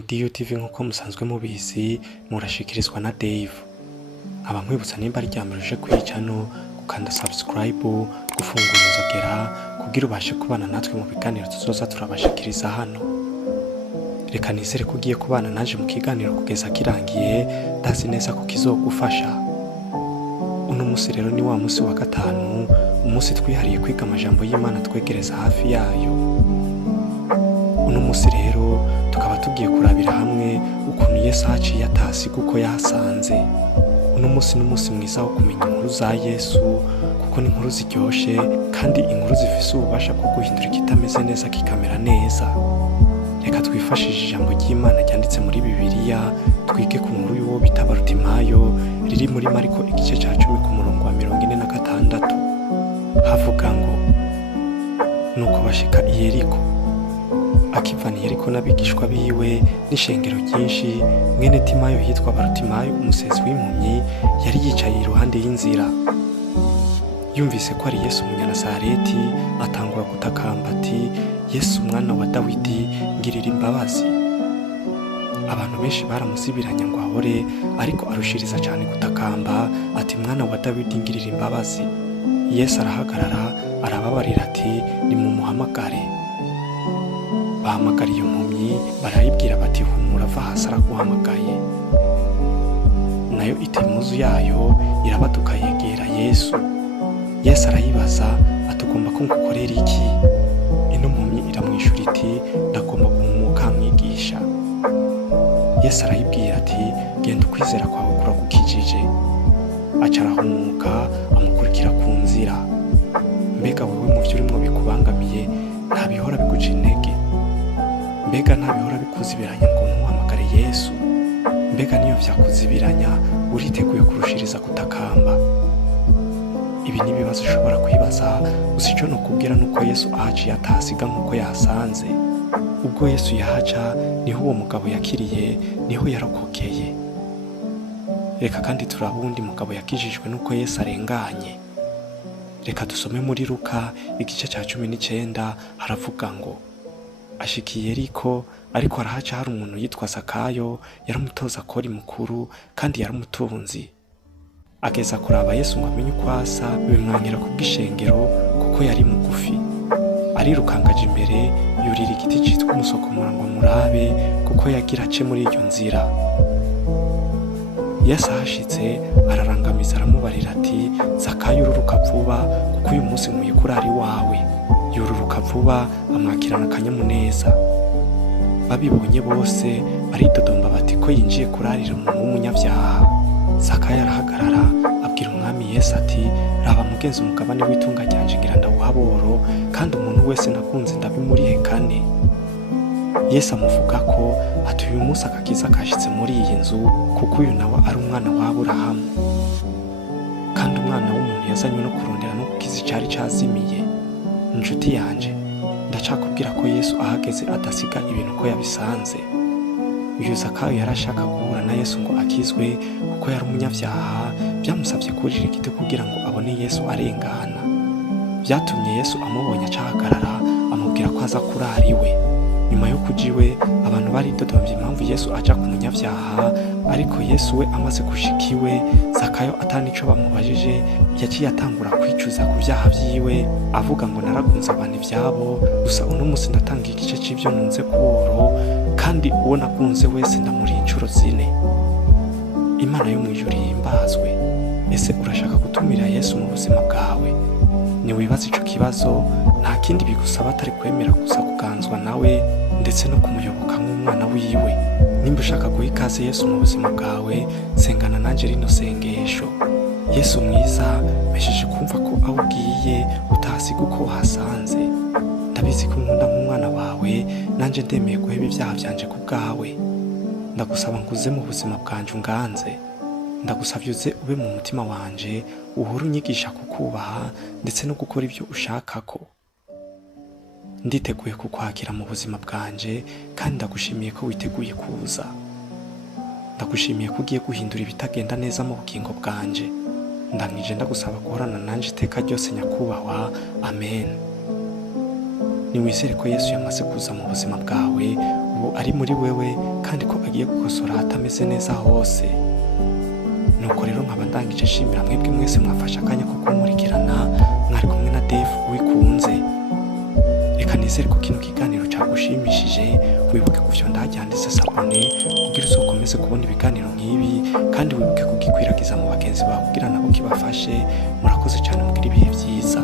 ni DUTV nk'uko musanzwe mubizi murashikirizwa na Dave. Aba nkwibutsa nimba ryamuruje kwicano gukanda subscribe, gufungura inzogera kugira ubashe kubana natwe mu biganiro tuzoza turabashikiriza hano. Reka nizere ko ugiye kubana naje mu kiganiro kugeza kirangiye, ndazi neza ko kizogufasha. Uno musi rero ni wa musi wa gatanu, umunsi twihariye kwiga amajambo y'Imana twegereza hafi yayo. Uno musi rero tukaba tugiye kurabira hamwe ukuntu Yesu haciye atasiga uko yasanze. Uno musi n'umunsi mwiza wo kumenya inkuru za Yesu, kuko ni inkuru ziryoshe kandi inkuru zifise ububasha bwo guhindura ikitameze neza kikamera neza. Reka twifashishe ijambo ry'Imana ryanditse muri Bibiliya, twige ku nkuru y'uwo bita Barutimayo riri muri Mariko igice ca 10 ku murongo wa 46. Havuga ngo, nuko bashika i Yeriko. Akiva i Yeriko n'abigishwa biwe n'ishengero ryinshi, mwene Timayo yitwa Barutimayo umusezi w'impumyi yari yicaye iruhande y'inzira. Yumvise ko ari Yesu Umunyanazareti, atangura gutakamba ati, Yesu mwana wa Dawidi, ngirira imbabazi. Abantu benshi baramusibiranya ngo ahore, ariko arushiriza cyane gutakamba ati, mwana wa Dawidi, ngirira imbabazi. Yesu arahagarara arababarira ati, nimumuhamagare. Bahamagara iyo mpumyi, barayibwira bati, humura, va hasi araguhamagaye. Nayo ita impuzu yayo irabaduka yegera Yesu. Yesu arayibaza ati, ugomba ko ngukorera iki? Ino mpumyi iramwishura iti, ndagomba guhumuka mwigisha. Yesu arayibwira ati, genda ukwizera kwawe kuragukijije. Aca arahumuka amukurikira ku nzira. Mbega wewe mu vyo urimwo bikubangamiye, nta bihora biguca intege? Mbega nta bihora bikuzibiranya ngo ntuhamagare Yesu? Mbega niyo vyakuzibiranya uriteguye kurushiriza gutakamba? Ibi ni ibibazo ushobora kwibaza, gusa ico nokubwira nuko Yesu ahaciye atasiga nk'uko yasanze. Ubwo Yesu yahaca niho uwo mugabo yakiriye, niho yarokokeye. Reka kandi turaba uwundi mugabo yakijijwe nuko Yesu arenganye. Reka dusome muri Luka igice ca 19, haravuga ngo, ashikiye Yeriko, ariko arahaca hari umuntu yitwa Zakayo, yari umutoza kori mukuru kandi yari umutunzi. Ageza kuraba Yesu ngo amenye uko asa, bimwankira kubw'ishengero kuko yari mugufi. Arirukangaje imbere, yurira igiti citwa umusokomora ngo amurabe, kuko yagira ace muri iyo nzira. Yesu ahashitse ararangamiza aramubarira ati, Zakayo, ururuka vuba, kuko uyu munsi nkwiye kurara iwawe. Yururuka vuba, amwakirana akanyamuneza. Babibonye bose baridodomba bati ko yinjiye kurarira umuntu w'umunyavyaha. Zakayo arahagarara abwira umwami Yesu ati, raba mugenzi, umugabane w'itunga ryanje ngira ndawuhaboro, kandi umuntu wese nakunze ndabimurihekane. Yesu amuvuga ko ati, uyu munsi akakiza kashitse muri iyi nzu, kuko uyu nawe ari umwana wa Aburahamu. Kandi umwana w'umuntu yazanywe no kurondera no gukiza icari cazimiye. Inshuti yanje, ndacakubwira ko Yesu ahageze adasiga ibintu ko yabisanze. Uyu Zakayo yarashaka guhura na Yesu ngo akizwe, kuko yari umunyavyaha. Byamusabye kurira igiti kugira ngo abone Yesu arengana. Byatumye Yesu amubonye acahagarara, amubwira ko aza kurara iwe. Nyuma yo kuja iwe, abantu baridodomvye impamvu Yesu aja ku munyavyaha, ariko Yesu we amaze gushika iwe, Zakayo atanico bamubajije, yaciye atangura kwicuza ku vyaha vyiwe, avuga ngo naragunze abantu ivyabo, gusa uno musi ndatanga igice c'ivyo nunze kuboro, kandi uwo nakunze wese ndamuri incuro 4. Imana yo mwijuru yimbazwe. Ese urashaka gutumira Yesu mu buzima bwawe? Ni wibaza ico kibazo, nta kindi bigusaba atari kwemera gusa kuganzwa nawe, ndetse no kumuyoboka nk'umwana wiwe. Nimba ushaka guha ikaze Yesu mu buzima bwawe, sengana nanje rino sengesho. Yesu mwiza, mesheje kumva ko aho ugiye utahasiga uko wahasanze. Ndabizi ko nkunda nk'umwana wawe, nanje ndemeye guheba ivyaha vyanje ku bwawe. Ndagusaba nguze mu buzima bwanje unganze. Ndagusavye uze ube mu mutima wanje, uhora unyigisha kukubaha ndetse no gukora ivyo ushakako. Nditeguye kukwakira mu buzima bwanje, kandi ndagushimiye ko witeguye kuza. Ndagushimiye ko ugiye guhindura ibitagenda neza mu bugingo bwanje. Ndamwije ndagusaba guhorana nanje iteka ryose nyakubahwa. Amen. Niwizere ko Yesu yamaze kuza mu buzima bwawe, ubu ari muri wewe kandi ko agiye gukosora ahatameze neza hose. Nuko rero nkaba ndangije nshimira mwebwe mwese mwafashe akanya ko kumurikirana, mwari kumwe na Dave Uwikunze. Reka nizere ko kino kiganiro cyagushimishije, wibuke kufyonda handitse sabone kugira uzokomeze kubona ibiganiro nk'ibi, kandi wibuke kugikwiragiza mu bagenzi bawe kugira nabo kibafashe. Murakoze cyane, mugira ibihe byiza.